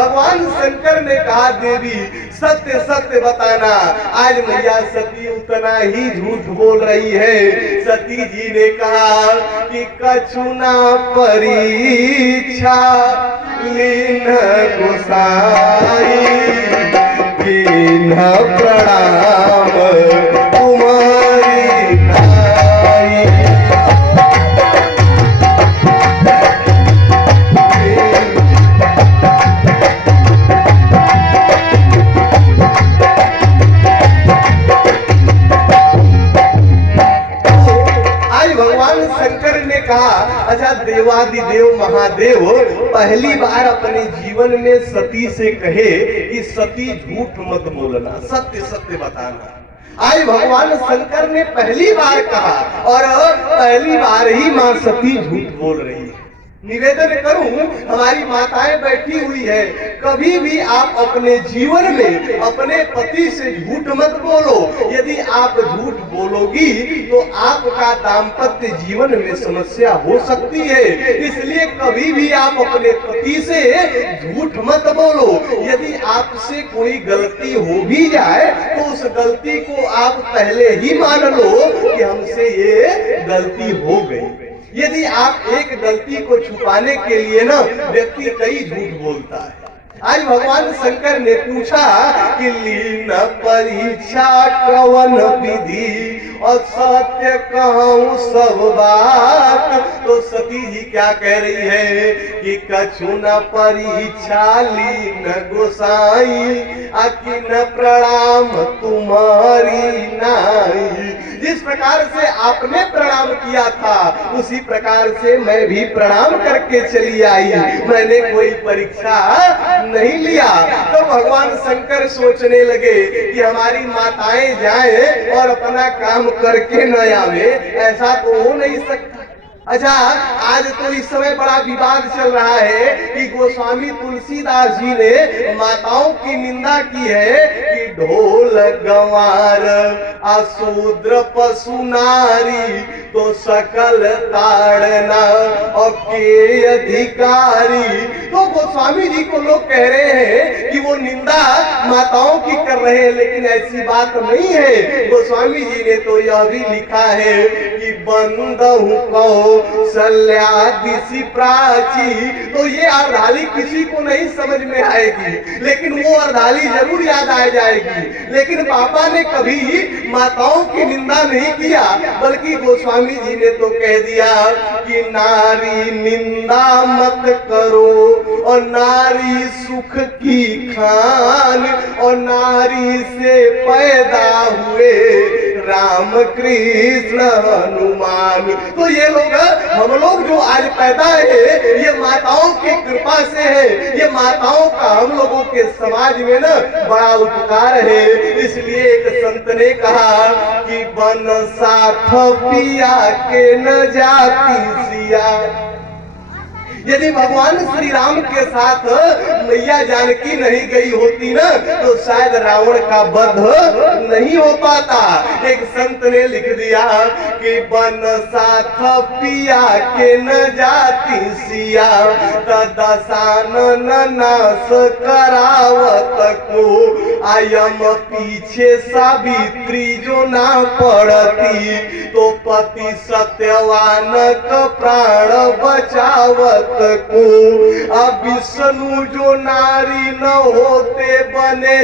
भगवान शंकर ने कहा देवी सत्य सत्य बताना। आज मैया सती उतना ही झूठ बोल रही है। सती जी ने कहा कि कछुना परीक्षा लीन गोसाई कीन प्रणाम तुम्हारी नाई। भगवान शंकर ने कहा अच्छा देवादिदेव महादेव पहली बार अपने जीवन में सती से कहे कि सती झूठ मत बोलना, सत्य सत्य बताना। आज भगवान शंकर ने पहली बार कहा और पहली बार ही मां सती झूठ बोल रही है। निवेदन करूं, हमारी माताएं बैठी हुई है, कभी भी आप अपने जीवन में अपने पति से झूठ मत बोलो। यदि आप झूठ बोलोगी तो आपका दाम्पत्य जीवन में समस्या हो सकती है। इसलिए कभी भी आप अपने पति से झूठ मत बोलो। यदि आपसे कोई गलती हो भी जाए तो उस गलती को आप पहले ही मान लो कि हमसे ये गलती हो गई। यदि आप एक गलती को छुपाने के लिए ना व्यक्ति कई झूठ बोलता है। आज भगवान शंकर ने पूछा कि लीन परीक्षा कवन विधि और सत्य कहूं सब बात। तो सती जी क्या कह रही है कि कछु न परीक्षा लीन गोसाई अकिन प्रणाम तुम्हारी नाई। जिस प्रकार से आपने प्रणाम किया था उसी प्रकार से मैं भी प्रणाम करके चली आई। मैंने कोई परीक्षा नहीं लिया। तो भगवान शंकर सोचने लगे कि हमारी माताएं जाएं और अपना काम करके न आवे, ऐसा तो हो नहीं सकता। अच्छा, आज तो इस समय बड़ा विवाद चल रहा है कि गोस्वामी तुलसीदास जी ने माताओं की निंदा की है कि ढोल गंवार अशूद्र पशु नारी तो सकल ताड़ना और के अधिकारी। तो गोस्वामी जी को लोग कह रहे हैं कि वो निंदा माताओं की कर रहे हैं, लेकिन ऐसी बात नहीं है। गोस्वामी जी ने तो यह भी लिखा है कि बंदहु कहो सल्यादिसी प्राची। तो ये अर्धाली किसी को नहीं समझ में आएगी, लेकिन वो अर्धाली जरूर याद आ जाएगी। लेकिन पापा ने कभी माताओं की निंदा नहीं किया, बल्कि गोस्वामी जी ने तो कह दिया कि नारी निंदा मत करो और नारी सुख की खान और नारी से पैदा हुए राम कृष्ण हनुमान। तो ये लोग हम लोग जो आज पैदा है ये माताओं की कृपा से है। ये माताओं का हम लोगों के समाज में ना बड़ा उपकार है। इसलिए एक संत ने कहा कि बन साथ पिया के न जाती सिया। यदि भगवान श्री राम के साथ मैया जानकी नहीं गई होती ना तो शायद रावण का वध नहीं हो पाता। एक संत ने लिख दिया कि बन साथ पिया के न जाती सिया दशानन नाश करावत को आयम पीछे सावित्री जो ना पड़ती तो पति सत्यवान का प्राण बचावत को। अब विष्णु जो नारी न होते बने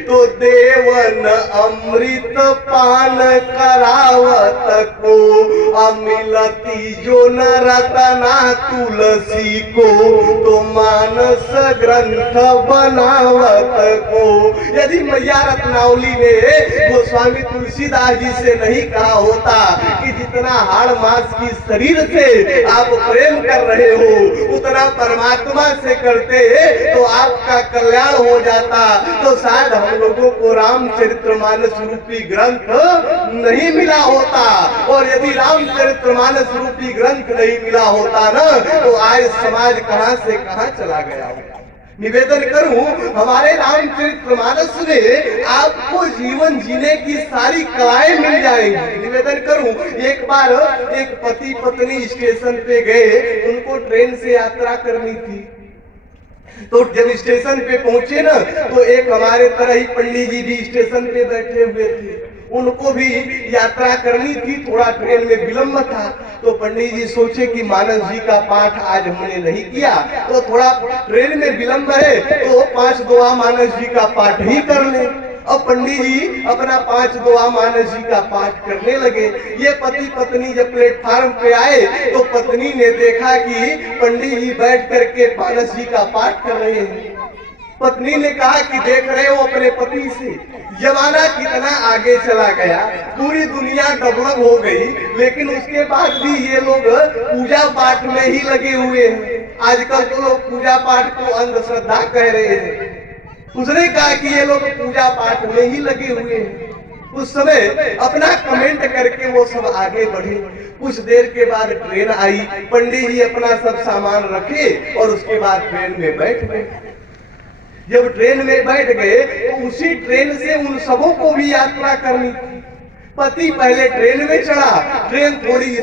तो देवन अमृत पान करावत को। अमिलती जो न रतना तुलसी को तो मानस ग्रंथ बनावत को। यदि मैया रत्नावली ने गोस्वामी तुलसीदास जी से नहीं कहा होता कि जितना हाड़ मास की शरीर से आप प्रेम कर रहे हो उतना परमात्मा से करते तो आपका कल्याण हो जाता, तो शायद हम लोगों को रामचरितमानस रूपी ग्रंथ नहीं मिला होता। और यदि रामचरितमानस रूपी ग्रंथ नहीं मिला होता ना तो आज समाज कहां से कहां चला गया होता। निवेदन करूं, हमारे रामचरितमानस में आपको जीवन जीने की सारी कलाएं मिल जाएंगी। निवेदन करूं, एक बार एक पति पत्नी स्टेशन पे गए, उनको ट्रेन से यात्रा करनी थी। तो जब स्टेशन पे पहुंचे ना, तो एक हमारे तरह ही पंडित जी भी स्टेशन पे बैठे हुए थे। उनको भी यात्रा करनी थी, थोड़ा ट्रेन में विलंब था। तो पंडित जी सोचे कि मानस जी का पाठ आज हमने नहीं किया, तो थोड़ा ट्रेन में विलंब है तो 5 दुआ मानस जी का पाठ ही कर ले। अब पंडित जी अपना 5 दुआ मानस जी का पाठ करने लगे। ये पति पत्नी जब प्लेटफार्म पे आए तो पत्नी ने देखा कि पंडित जी बैठ करके मानस जी का पाठ कर रहे हैं। पत्नी ने कहा कि देख रहे हो अपने पति से जमाना कितना आगे चला गया, पूरी दुनिया डेवलप हो गई, लेकिन उसके बाद भी ये लोग पूजा पाठ में ही लगे हुए हैं। आजकल तो लोग पूजा पाठ को अंधश्रद्धा कह रहे हैं। उसने कहा कि ये लोग पूजा पाठ में ही लगे हुए हैं। उस समय अपना कमेंट करके वो सब आगे बढ़े। कुछ देर के बाद ट्रेन आई, पंडित जी अपना सब सामान रखे और उसके बाद ट्रेन में बैठ गए। जब ट्रेन में बैठ गए तो उसी ट्रेन से उन सबों को भी यात्रा करनी थी। पति पहले ट्रेन में चढ़ा, ट्रेन थोड़ी